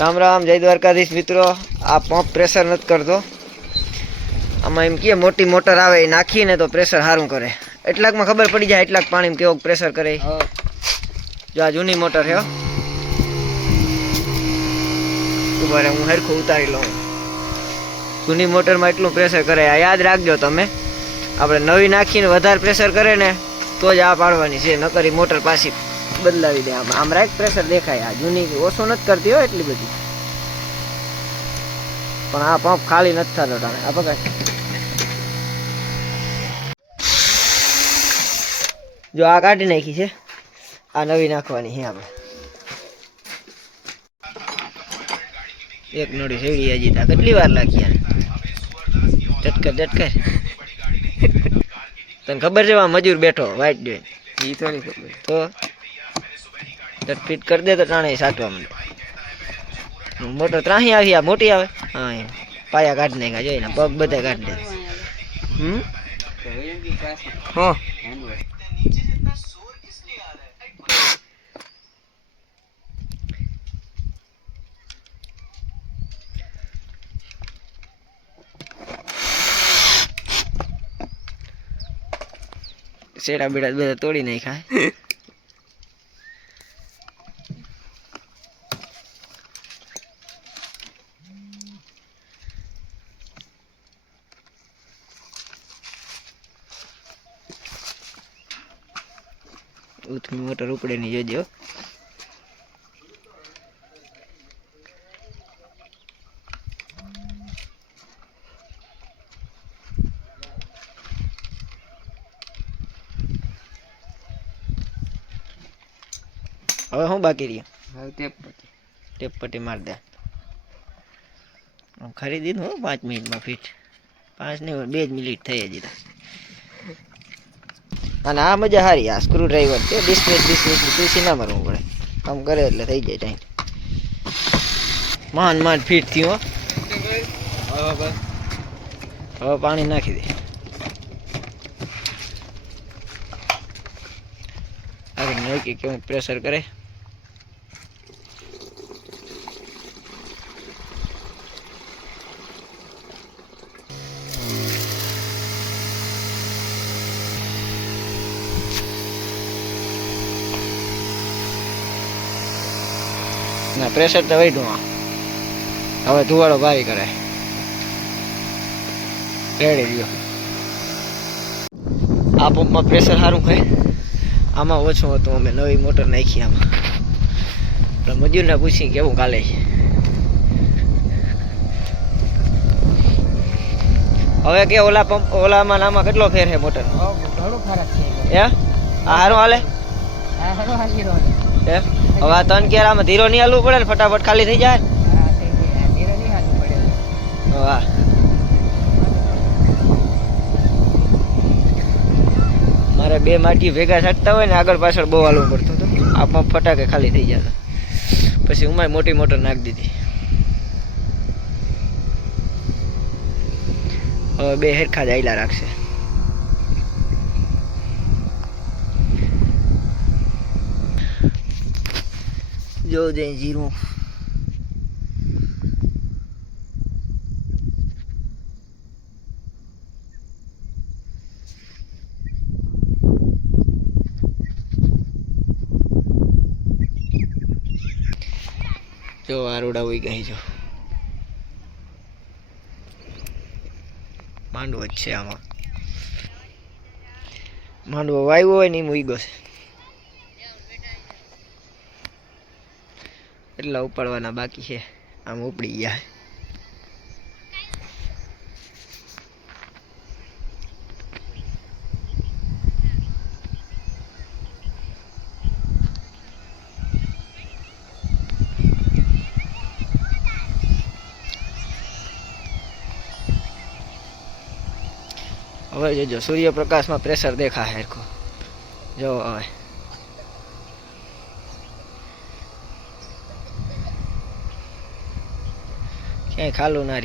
રામ રામ જય દ્વારકાધીશ મિત્રો. આ પંપ પ્રેશર નથી કરતો. આમાં એમ કે મોટી મોટર આવે એ નાખીને તો પ્રેશર સારું કરે. એટલાકમાં ખબર પડી જાય એટલાક પાણીમાં કેવો પ્રેશર કરે જો આ જૂની મોટર છે હો. ઊભા હું હરખું ઉતારી લઉં. જૂની મોટરમાં એટલું પ્રેશર કરે. આ યાદ રાખજો તમે. આપણે નવી નાખીને વધારે પ્રેશર કરે ને તો જ આ પાડવાની છે. નકરી મોટર પાછી બદલાવી દે આમ. આમ રાઈટ પ્રેશર દેખાય. આ જૂની ઓછું નથી કરતી હોય એટલી બધી. પણ આ પંપ ખાલી નથી થતો તમે આ પકડ. જો આ કાઢી નાખી છે. આ નવી નાખવાની છે આપણે એક નોડી સેવડી હજી તા. કેટલી વાર લાગી યાર? ચટકર ચટકર. તને ખબર છે મજૂર બેઠો વાઈટ જોઈને એ તો નહીં ખબર. તો? ચટ ફિટ કરી દે તો ત્રણેય સાચવા માંડે. મોટો ત્રાહી આવી, આ મોટી આવે? હા પાયા કાઢી નાખ્યા જોઈને પગ બધા કાઢી દે. હમ? શેડા બેડા બધા તોડી નાખ્યા. ઉથમી મોટર ઉપડે ની જોજો. હવે શું બાકી રહ્યું? હવે ટેપ પટ્ટી મારી દે. હું ખરીદી દઉં હો પાંચ મિનિટમાં ફિટ પાંચ નહીં બે જ મિનિટ થઈ હજી અને આ મજા સારી આ સ્ક્રૂ ડ્રાઈવર છે ડિસ્પ્લેસ ડિસ્પ્લેસ તુલસી ના મારવું પડે. કામ કરે એટલે થઈ જાય ટાઈમ. માન માન ફિટ થયું હો. હવે પાણી નાખી દે. આગળ નોકી કેવું પ્રેશર કરે. ના પ્રેશર તો આ હવે ધુવાડો ભારી કરે. રેડી ગયો આ પંપમાં પ્રેશર સારું હોય આમાં ઓછું હતું અમે નવી મોટર નાખી આમાં. એટલે મજૂરને પૂછી કેવું કાલે હવે કે ઓલા પંપ ઓલામાં નામાં કેટલો ફેર છે મોટર એ ખરાબ છે. હે? આ સારું હાલે? હે હવે આ ત્રણ કેરામાં ધીરો નહીં હાલવું પડે ફટાફટ ખાલી થઈ જાય? વાહ. મારે બે માટી ભેગા થતા હોય ને આગળ પાછળ બહુ હાલવું પડતું હતું. આપમાં ફટાકે ખાલી થઈ જતા. પછી ઉમાય મોટી મોટર નાખી દીધી. હવે બે હેરખા જ આયલા રાખશે. જો જઈ જીરું જો આરોડા હોય ગઈ જો. માંડવો જ છે આમાં. માંડવો વાવ્યો હોય ને એમ ઉઈ ગયો છે. એટલા ઉપાડવાના બાકી છે. આમ ઉપડી ગયા. હવે જોજો સૂર્યપ્રકાશમાં પ્રેશર દેખાય જો હવે. ક્યાંય ખાલું ના